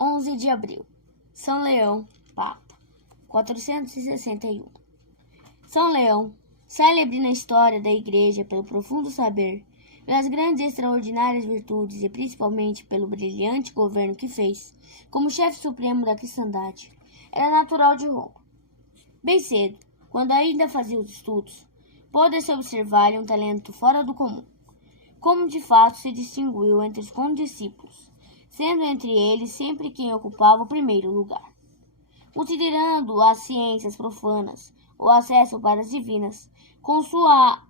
11 de abril. São Leão, Papa, 461. São Leão, célebre na história da Igreja pelo profundo saber, pelas grandes e extraordinárias virtudes e principalmente pelo brilhante governo que fez, como chefe supremo da cristandade, era natural de Roma. Bem cedo, quando ainda fazia os estudos, pôde-se observar-lhe um talento fora do comum, como de fato se distinguiu entre os condiscípulos, sendo entre eles sempre quem ocupava o primeiro lugar. Considerando as ciências profanas, o acesso para as divinas, com sua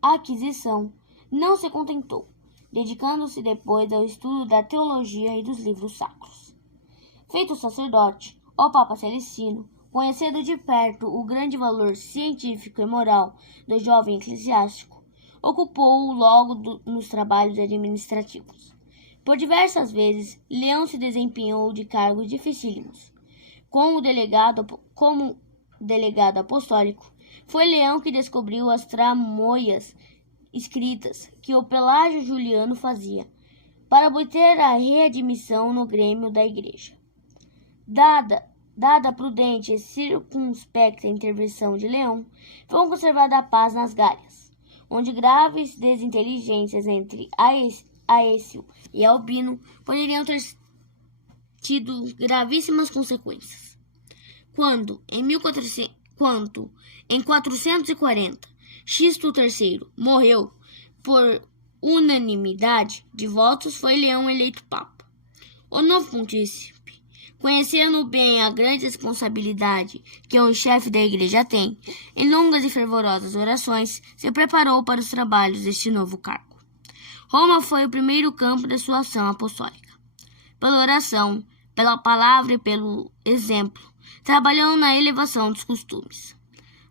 aquisição, não se contentou, dedicando-se depois ao estudo da teologia e dos livros sacros. Feito sacerdote, o Papa Celestino, conhecendo de perto o grande valor científico e moral do jovem eclesiástico, ocupou-o logo nos trabalhos administrativos. Por diversas vezes, Leão se desempenhou de cargos dificílimos. Como delegado apostólico, foi Leão que descobriu as tramóias escritas que o Pelágio Juliano fazia para obter a readmissão no grêmio da Igreja. Dada a prudente e circunspecta intervenção de Leão, foi conservada a paz nas Gálias, onde graves desinteligências entre Aécio e Albino poderiam ter tido gravíssimas consequências. Quando, em 440, Xisto III morreu por unanimidade de votos, foi Leão eleito Papa. O novo pontífice, conhecendo bem a grande responsabilidade que um chefe da Igreja tem, em longas e fervorosas orações, se preparou para os trabalhos deste novo cargo. Roma foi o primeiro campo da sua ação apostólica. Pela oração, pela palavra e pelo exemplo, trabalhando na elevação dos costumes.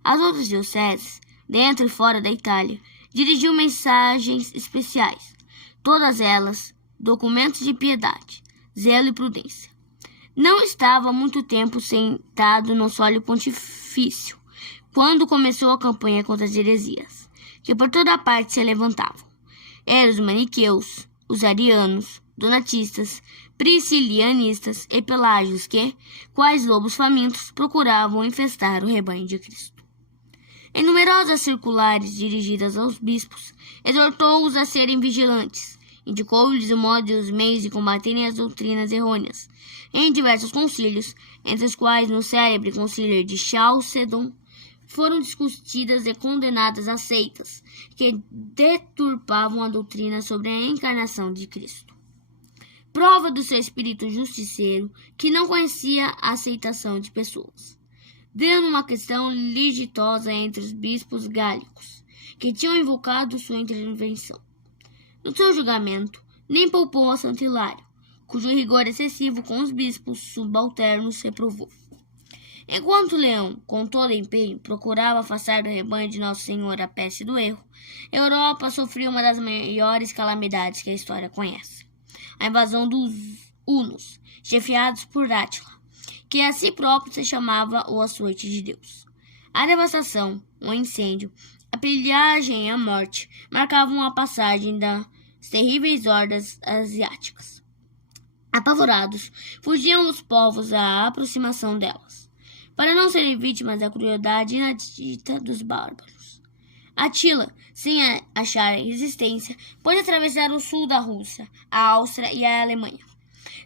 As outras dioceses, dentro e fora da Itália, dirigiu mensagens especiais, todas elas documentos de piedade, zelo e prudência. Não estava há muito tempo sentado no sólio pontifício, quando começou a campanha contra as heresias, que por toda parte se levantavam. Eram os maniqueus, os arianos, donatistas, priscilianistas e pelágios que, quais lobos famintos, procuravam infestar o rebanho de Cristo. Em numerosas circulares dirigidas aos bispos, exortou-os a serem vigilantes, indicou-lhes o modo e os meios de combaterem as doutrinas errôneas. Em diversos concílios, entre os quais no célebre concílio de Chalcedon, foram discutidas e condenadas as seitas que deturpavam a doutrina sobre a encarnação de Cristo. Prova do seu espírito justiceiro que não conhecia a aceitação de pessoas. Deu uma questão litigiosa entre os bispos gálicos, que tinham invocado sua intervenção. No seu julgamento, nem poupou a Santo Hilário, cujo rigor excessivo com os bispos subalternos reprovou. Enquanto Leão, com todo empenho, procurava afastar do rebanho de Nosso Senhor a peste do erro, a Europa sofria uma das maiores calamidades que a história conhece: a invasão dos hunos, chefiados por Átila, que a si próprio se chamava o açoite de Deus. A devastação, o incêndio, a pilhagem e a morte marcavam a passagem das terríveis hordas asiáticas. Apavorados, fugiam os povos à aproximação delas, para não serem vítimas da crueldade inaudita dos bárbaros. Átila, sem achar resistência, pôde atravessar o sul da Rússia, a Áustria e a Alemanha.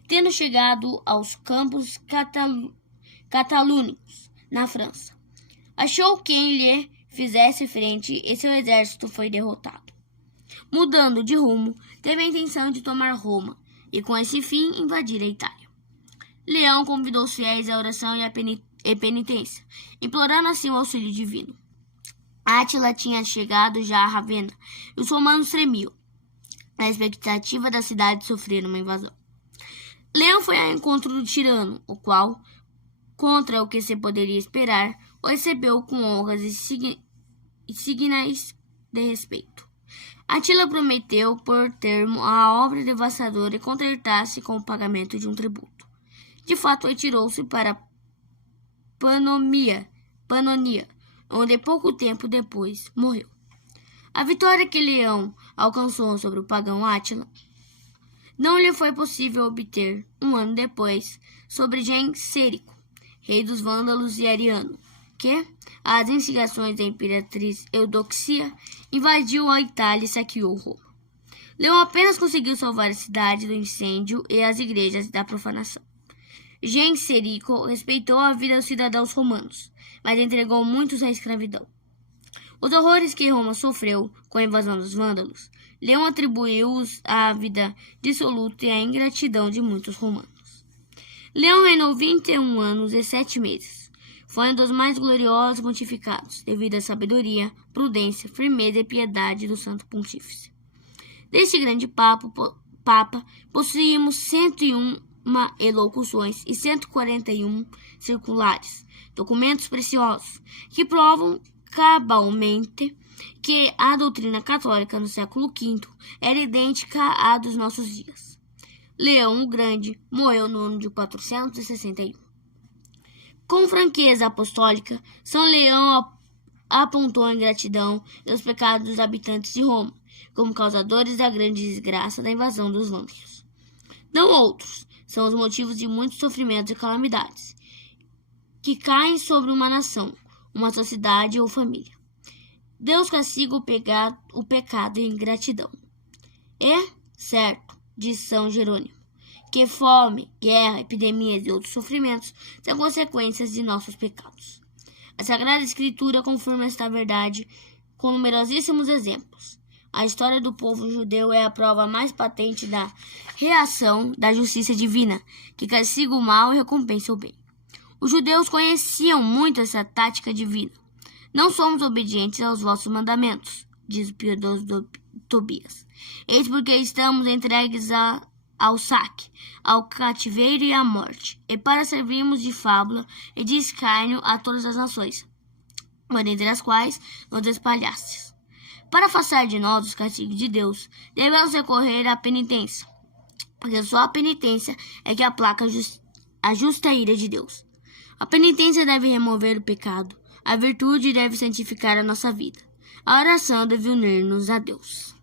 Tendo chegado aos campos catalúnicos, na França, achou quem lhe fizesse frente e seu exército foi derrotado. Mudando de rumo, teve a intenção de tomar Roma e, com esse fim, invadir a Itália. Leão convidou os fiéis à oração e penitência, implorando assim o auxílio divino. Átila tinha chegado já a Ravenna e os romanos tremiam, na expectativa da cidade sofrer uma invasão. Leão foi ao encontro do tirano, o qual, contra o que se poderia esperar, o recebeu com honras e signais de respeito. Átila prometeu pôr termo à obra devastadora e contentar-se com o pagamento de um tributo. De fato, retirou-se para Pannonia, onde pouco tempo depois morreu. A vitória que Leão alcançou sobre o pagão Átila Não lhe foi possível obter, um ano depois, sobre Gensérico, rei dos vândalos e Ariano, que, às instigações da imperatriz Eudoxia, invadiu a Itália e saqueou Roma. Leão apenas conseguiu salvar a cidade do incêndio e as igrejas da profanação. Gensérico respeitou a vida dos cidadãos romanos, mas entregou muitos à escravidão. Os horrores que Roma sofreu com a invasão dos vândalos, Leão atribuiu-os à vida dissoluta e à ingratidão de muitos romanos. Leão reinou 21 anos e 7 meses. Foi um dos mais gloriosos pontificados, devido à sabedoria, prudência, firmeza e piedade do Santo Pontífice. Deste grande Papa, possuímos 101 elocuções e 141 circulares, documentos preciosos, que provam cabalmente que a doutrina católica no século V era idêntica à dos nossos dias. Leão o Grande morreu no ano de 461. Com franqueza apostólica, São Leão apontou a ingratidão e os pecados dos habitantes de Roma, como causadores da grande desgraça da invasão dos vândalos. Não outros, são os motivos de muitos sofrimentos e calamidades que caem sobre uma nação, uma sociedade ou família. Deus castiga o pecado e a ingratidão. É certo, diz São Jerônimo, que fome, guerra, epidemias e outros sofrimentos são consequências de nossos pecados. A Sagrada Escritura confirma esta verdade com numerosíssimos exemplos. A história do povo judeu é a prova mais patente da reação da justiça divina, que castiga o mal e recompensa o bem. Os judeus conheciam muito essa tática divina. Não somos obedientes aos vossos mandamentos, diz o piedoso Tobias. Eis porque estamos entregues ao saque, ao cativeiro e à morte, e para servirmos de fábula e de escárnio a todas as nações, por entre as quais nos espalhastes. Para afastar de nós os castigos de Deus, devemos recorrer à penitência, porque só a penitência é que aplaca a justa ira de Deus. A penitência deve remover o pecado, a virtude deve santificar a nossa vida, a oração deve unir-nos a Deus.